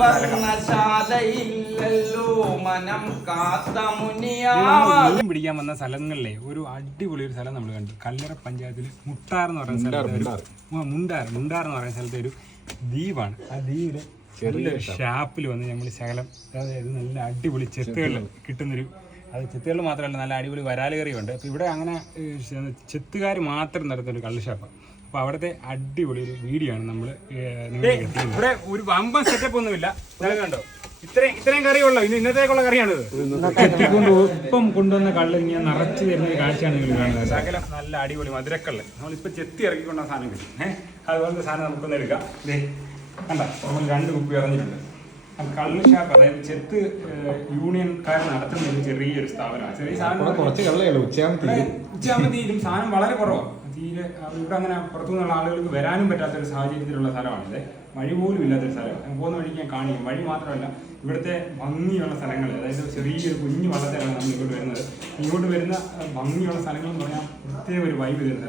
വർണശാലയില്ലല്ലോ മനം കാത്ത മുനിയാവാ. മീൻ പിടിക്കാൻ വന്ന സ്ഥലങ്ങളിലെ ഒരു അടിപൊളി ഒരു സ്ഥലം നമ്മൾ കണ്ടു. കല്ലറ പഞ്ചായത്തിൽ മുട്ടാർ എന്ന് പറയുന്ന സ്ഥലത്ത് മുണ്ടാർ. മുണ്ടാർ എന്ന് പറയുന്ന സ്ഥലത്തെ ഒരു ദ്വീപാണ്. ആ ദ്വീപിൽ ഷാപ്പിൽ വന്ന് നമ്മൾ ശകലം അതായത് നല്ല അടിപൊളി ചെത്തുകൾ. കിട്ടുന്നൊരു അത് ചെത്തുകൾ മാത്രമല്ല നല്ല അടിപൊളി വരാലുകറിയുണ്ട് അപ്പോൾ ഇവിടെ അങ്ങനെ ചെത്തുകാർ മാത്രം നടത്തുന്ന ഒരു കള്ളുഷാപ്പ് അപ്പോൾ അവിടുത്തെ അടിപൊളി ഒരു വീഡിയോ ആണ് നമ്മൾ ഇവിടെ ഒരു വമ്പൻ സെറ്റപ്പ് ഒന്നുമില്ല. കണ്ടോ? ഇത്രയും ഇത്രയും കറിയുള്ളൂ. ഇന്ന് ഇന്നത്തേക്കുള്ള കറിയാണിത്. ഒപ്പം കൊണ്ടുവന്ന കള്ള് ഇങ്ങനെ നിറച്ച് തരുന്ന ഒരു കാഴ്ചയാണ് നിങ്ങൾ കാണുന്നത്. ശകലം നല്ല അടിപൊളി മധുരക്കള്ള്. നമ്മളിപ്പോൾ ചെത്തി ഇറക്കിക്കൊണ്ട സാധനം കിട്ടും ഏഹ് അതുപോലത്തെ സാധനം നമുക്കൊന്ന് എടുക്കാം. ദേ കണ്ട? നമ്മൾ രണ്ട് കുപ്പി ഇറങ്ങിയിട്ടുണ്ട് കള്ള് ഷാപ്പ് അതായത് ചെത്ത് യൂണിയൻകാർ നടത്തുന്ന ഒരു ചെറിയൊരു സ്ഥാപനമാണ്. ചെറിയ സാധനം കുറച്ച് ഉച്ചയാകുമ്പോൾ തീരും. സാധനം വളരെ കുറവാണ്. തീരെ ഇവിടെ അങ്ങനെ പുറത്തുനിന്നുള്ള ആളുകൾക്ക് വരാനും പറ്റാത്തൊരു സാഹചര്യത്തിലുള്ള സ്ഥലമാണിത്. വഴി പോലും ഇല്ലാത്തൊരു സ്ഥലമാണ്. പോകുന്ന വഴിക്ക് ഞാൻ കാണിക്കും. വഴി മാത്രമല്ല ഇവിടുത്തെ ഭംഗിയുള്ള സ്ഥലങ്ങൾ അതായത് ചെറിയൊരു കുഞ്ഞു വള്ളത്തിലാണ് നമ്മൾ ഇങ്ങോട്ട് വരുന്നത്. ഇങ്ങോട്ട് വരുന്ന ഭംഗിയുള്ള സ്ഥലങ്ങൾ എന്ന് പറഞ്ഞാൽ പ്രത്യേക ഒരു വൈബ് തരുന്ന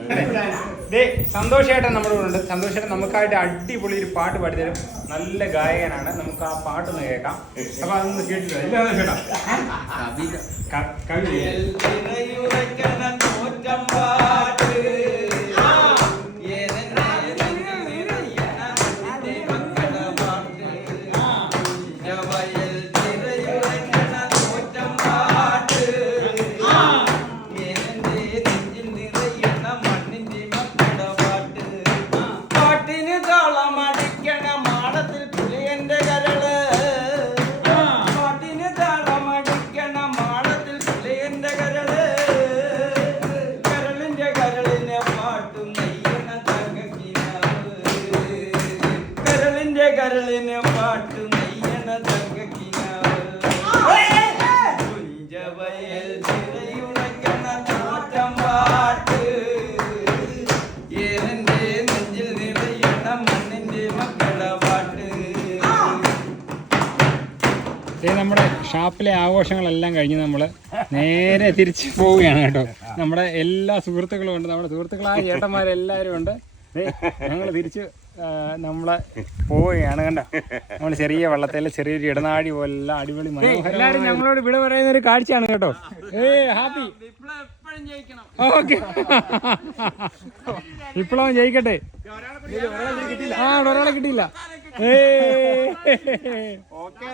സന്തോഷമായിട്ടാണ് നമ്മുടെ കൂടെ ഉണ്ട്. സന്തോഷമായിട്ട് നമുക്കായിട്ട് അടിപൊളി ഒരു പാട്ട് പാടിത്തരും നല്ല ഗായകനാണ്. നമുക്ക് ആ പാട്ടൊന്ന് കേൾക്കാം. അപ്പൊ അതൊന്ന് കേട്ടിട്ടില്ല കേട്ടാ കവി കരളിനെ പാട്ടും നെയ്യണ തങ്കക്കിനാവ് കുഞ്ചവയൽ തിരയുണക്കണ തോറ്റം പാട്ട്. ഏനെന്റെ നെഞ്ചിൽ നിറയണ മണ്ണിന്റെ മക്കള പാട്ട്. നമ്മുടെ ഷാപ്പിലെ ആഘോഷങ്ങളെല്ലാം കഴിഞ്ഞ് നമ്മൾ നേരെ തിരിച്ചു പോവുകയാണ് കേട്ടോ. നമ്മുടെ എല്ലാ സുഹൃത്തുക്കളും ഉണ്ട്. നമ്മുടെ സുഹൃത്തുക്കളായ ചേട്ടന്മാരെല്ലാവരും ഉണ്ട്. ഞങ്ങൾ തിരിച്ച് നമ്മളെ പോവുകയാണ് കണ്ട? നമ്മൾ ചെറിയ വള്ളത്തിൽ ചെറിയൊരു ഇടനാഴി പോലെ അടിപൊളി എല്ലാവരും ഞങ്ങളോട് വിട പറയുന്ന ഒരു കാഴ്ചയാണ് കേട്ടോ. ഏ ഹാപ്പി. ഓക്കെ. വിപ്ലവം ജയിക്കട്ടെ. ആ ഒരാളെ കിട്ടിയില്ല. ഏ ഓക്കെ